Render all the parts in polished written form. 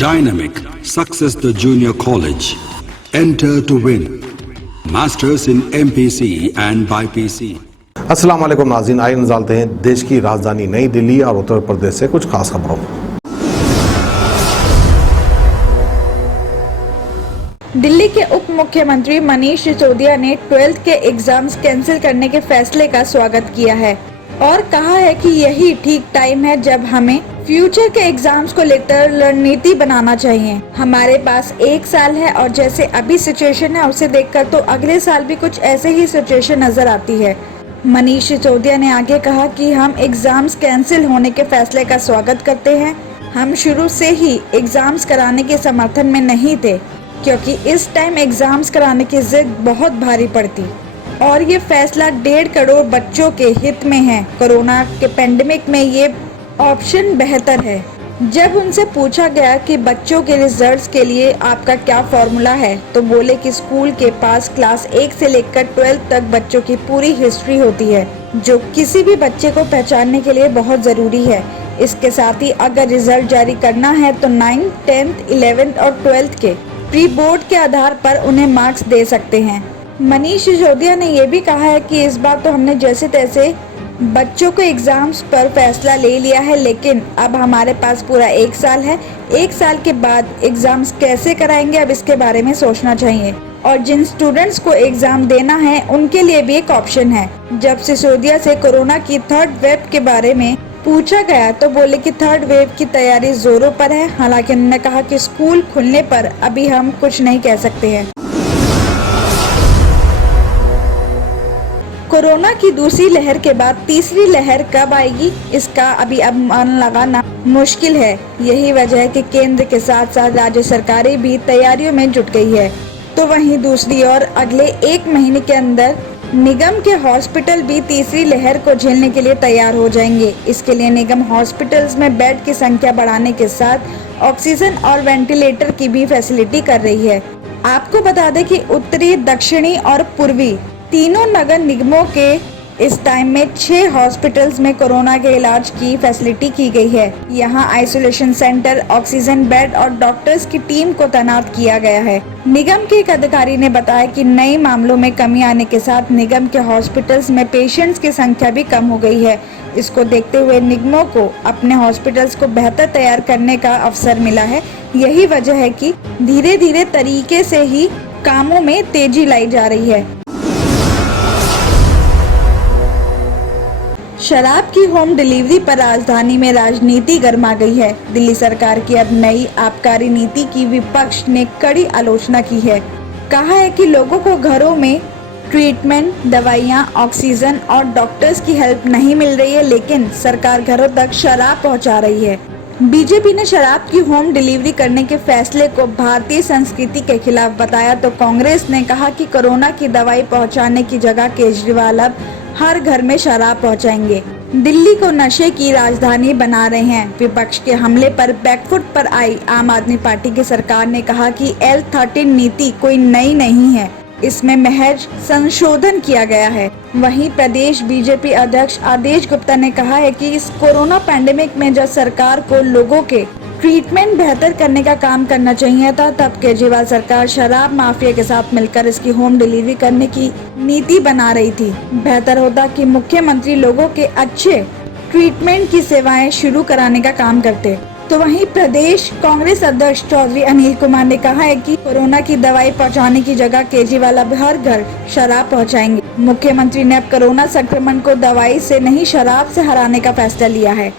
Dynamic Success the Junior College. Enter to win. Masters in MPC and BPC. अस्सलाम वालेकुम नाज़रीन, आइए नज़ारते हैं देश की राजधानी नई दिल्ली और उत्तर प्रदेश से कुछ खास खबरों। दिल्ली के उप मुख्यमंत्री मनीष सिसोदिया ने 12th के एग्जाम्स कैंसिल करने के फैसले का स्वागत किया है और कहा है कि यही ठीक टाइम है जब हमें फ्यूचर के एग्जाम्स को लेकर रणनीति बनाना चाहिए। हमारे पास 1 साल है और जैसे अभी सिचुएशन है उसे देखकर तो अगले साल भी कुछ ऐसे ही सिचुएशन नजर आती है। मनीष सिसोदिया ने आगे कहा कि हम एग्जाम्स कैंसिल होने के फैसले का स्वागत करते हैं। हम शुरू से ही एग्जाम्स कराने के समर्थन में नहीं थे क्योंकि इस टाइम एग्जाम्स कराने की जिद बहुत भारी पड़ती और ये फैसला 1.5 करोड़ बच्चों के हित में है। कोरोना के पेंडेमिक में ये ऑप्शन बेहतर है। जब उनसे पूछा गया कि बच्चों के रिजल्ट्स के लिए आपका क्या फॉर्मूला है तो बोले कि स्कूल के पास क्लास 1 से लेकर 12th तक बच्चों की पूरी हिस्ट्री होती है जो किसी भी बच्चे को पहचानने के लिए बहुत ज़रूरी है। इसके साथ ही अगर रिजल्ट जारी करना है तो 9th, 10th, 11th और 12th के प्री बोर्ड के आधार पर उन्हें मार्क्स दे सकते हैं। मनीष सिसोदिया ने यह भी कहा है कि इस बार तो हमने जैसे तैसे बच्चों को एग्जाम्स पर फैसला ले लिया है, लेकिन अब हमारे पास पूरा 1 साल है। 1 साल के बाद एग्जाम्स कैसे कराएंगे अब इसके बारे में सोचना चाहिए और जिन स्टूडेंट्स को एग्जाम देना है उनके लिए भी एक ऑप्शन है। जब सिसोदिया से कोरोना की 3rd वेव के बारे में पूछा गया तो बोले कि 3rd वेव की तैयारी जोरों पर है। हालांकि उन्होंने कहा कि स्कूल खुलने पर अभी हम कुछ नहीं कह सकते हैं। कोरोना की दूसरी लहर के बाद तीसरी लहर कब आएगी इसका अभी अनुमान लगाना मुश्किल है। यही वजह है कि केंद्र के साथ साथ राज्य सरकारें भी तैयारियों में जुट गई है। तो वहीं दूसरी ओर अगले 1 महीने के अंदर निगम के हॉस्पिटल भी तीसरी लहर को झेलने के लिए तैयार हो जाएंगे। इसके लिए निगम हॉस्पिटल्स में बेड की संख्या बढ़ाने के साथ ऑक्सीजन और वेंटिलेटर की भी फैसिलिटी कर रही है। आपको बता दें कि उत्तरी, दक्षिणी और पूर्वी तीनों नगर निगमों के इस टाइम में 6 हॉस्पिटल्स में कोरोना के इलाज की फैसिलिटी की गई है। यहाँ आइसोलेशन सेंटर, ऑक्सीजन बेड और डॉक्टर्स की टीम को तैनात किया गया है। निगम के एक अधिकारी ने बताया कि नए मामलों में कमी आने के साथ निगम के हॉस्पिटल्स में पेशेंट्स की संख्या भी कम हो गई है। इसको देखते हुए निगमों को अपने हॉस्पिटल्स को बेहतर तैयार करने का अवसर मिला है। यही वजह है कि धीरे धीरे तरीके से ही कामों में तेजी लाई जा रही है। शराब की होम डिलीवरी पर राजधानी में राजनीति गर्मा गई है। दिल्ली सरकार की अब नई आबकारी नीति की विपक्ष ने कड़ी आलोचना की है। कहा है कि लोगों को घरों में ट्रीटमेंट, दवाइयां, ऑक्सीजन और डॉक्टर्स की हेल्प नहीं मिल रही है, लेकिन सरकार घरों तक शराब पहुंचा रही है। बीजेपी ने शराब की होम डिलीवरी करने के फैसले को भारतीय संस्कृति के खिलाफ बताया तो कांग्रेस ने कहा कि कोरोना की दवाई पहुंचाने की जगह केजरीवाल अब हर घर में शराब पहुंचाएंगे। दिल्ली को नशे की राजधानी बना रहे हैं। विपक्ष के हमले पर बैकफुट पर आई आम आदमी पार्टी की सरकार ने कहा कि L13 नीति कोई नई नहीं है, इसमें महज संशोधन किया गया है। वहीं प्रदेश बीजेपी अध्यक्ष आदेश गुप्ता ने कहा है कि इस कोरोना पैंडेमिक में जब सरकार को लोगों के ट्रीटमेंट बेहतर करने का काम करना चाहिए था, तब केजरीवाल सरकार शराब माफिया के साथ मिलकर इसकी होम डिलीवरी करने की नीति बना रही थी। बेहतर होता कि मुख्यमंत्री लोगों के अच्छे ट्रीटमेंट की सेवाएं शुरू कराने का काम करते। तो वहीं प्रदेश कांग्रेस अध्यक्ष चौधरी अनिल कुमार ने कहा है कि कोरोना की दवाई पहुंचाने की जगह केजरीवाल अब हर घर शराब पहुंचाएंगे। मुख्यमंत्री ने अब कोरोना संक्रमण को दवाई से नहीं शराब से हराने का फैसला लिया है।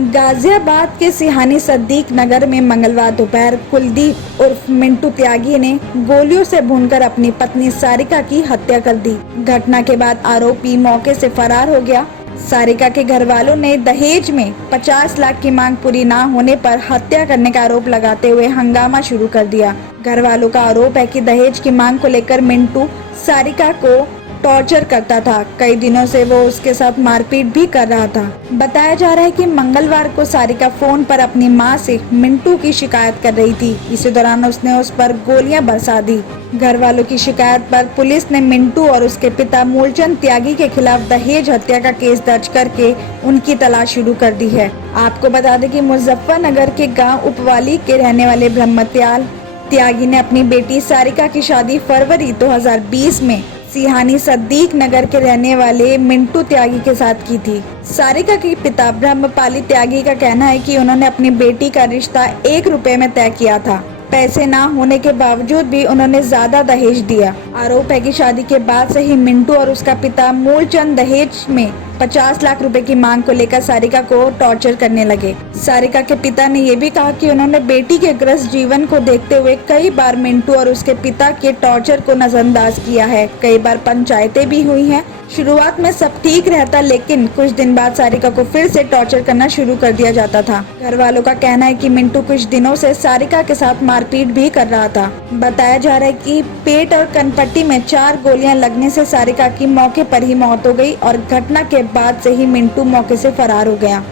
गाजियाबाद के सिहानी सद्दीक नगर में मंगलवार दोपहर कुलदीप उर्फ मिंटू त्यागी ने गोलियों से भूनकर अपनी पत्नी सारिका की हत्या कर दी। घटना के बाद आरोपी मौके से फरार हो गया। सारिका के घर वालों ने दहेज में 50 लाख की मांग पूरी न होने पर हत्या करने का आरोप लगाते हुए हंगामा शुरू कर दिया। घर वालों का आरोप है कि दहेज की मांग को लेकर मिंटू सारिका को टॉर्चर करता था। कई दिनों से वो उसके साथ मारपीट भी कर रहा था। बताया जा रहा है कि मंगलवार को सारिका फोन पर अपनी मां से मिंटू की शिकायत कर रही थी। इसी दौरान उसने उस पर गोलियां बरसा दी। घर वालों की शिकायत पर पुलिस ने मिंटू और उसके पिता मूलचंद त्यागी के खिलाफ दहेज हत्या का केस दर्ज करके उनकी तलाश शुरू कर दी है। आपको बता दें कि मुजफ्फरनगर के गांव उपवाली के रहने वाले ब्रह्मत्याल त्यागी ने अपनी बेटी सारिका की शादी फरवरी 2020 में सिहानी सद्दीक नगर के रहने वाले मिंटू त्यागी के साथ की थी। सारिका के पिता ब्रह्मपाली त्यागी का कहना है कि उन्होंने अपनी बेटी का रिश्ता 1 रुपए में तय किया था। पैसे ना होने के बावजूद भी उन्होंने ज्यादा दहेज दिया। आरोप है कि शादी के बाद से ही मिंटू और उसका पिता मूलचंद दहेज में 50 लाख रुपए की मांग को लेकर सारिका को टॉर्चर करने लगे। सारिका के पिता ने ये भी कहा कि उन्होंने बेटी के ग्रस्त जीवन को देखते हुए कई बार मिंटू और उसके पिता के टॉर्चर को नजरअंदाज किया है। कई बार पंचायतें भी हुई हैं। शुरुआत में सब ठीक रहता, लेकिन कुछ दिन बाद सारिका को फिर से टॉर्चर करना शुरू कर दिया जाता था। घर वालों का कहना है कि मिंटू कुछ दिनों से सारिका के साथ मारपीट भी कर रहा था। बताया जा रहा है कि पेट और कनपट्टी में 4 गोलियां लगने से सारिका की मौके पर ही मौत हो गई और घटना के बाद से ही मिंटू मौके से फरार हो गया।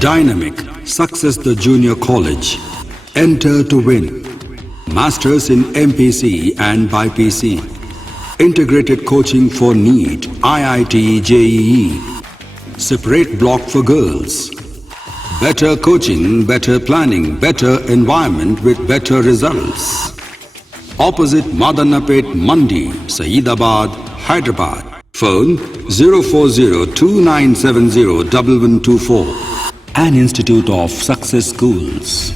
Dynamic Success the Junior College. Enter to win. Masters in MPC and BPC. Integrated coaching for NEET, IIT, JEE. Separate block for girls. Better coaching, better planning, better environment with better results. Opposite Madanapet Mandi, Saeedabad, Hyderabad. Phone 04029701124. An Institute of Success Schools.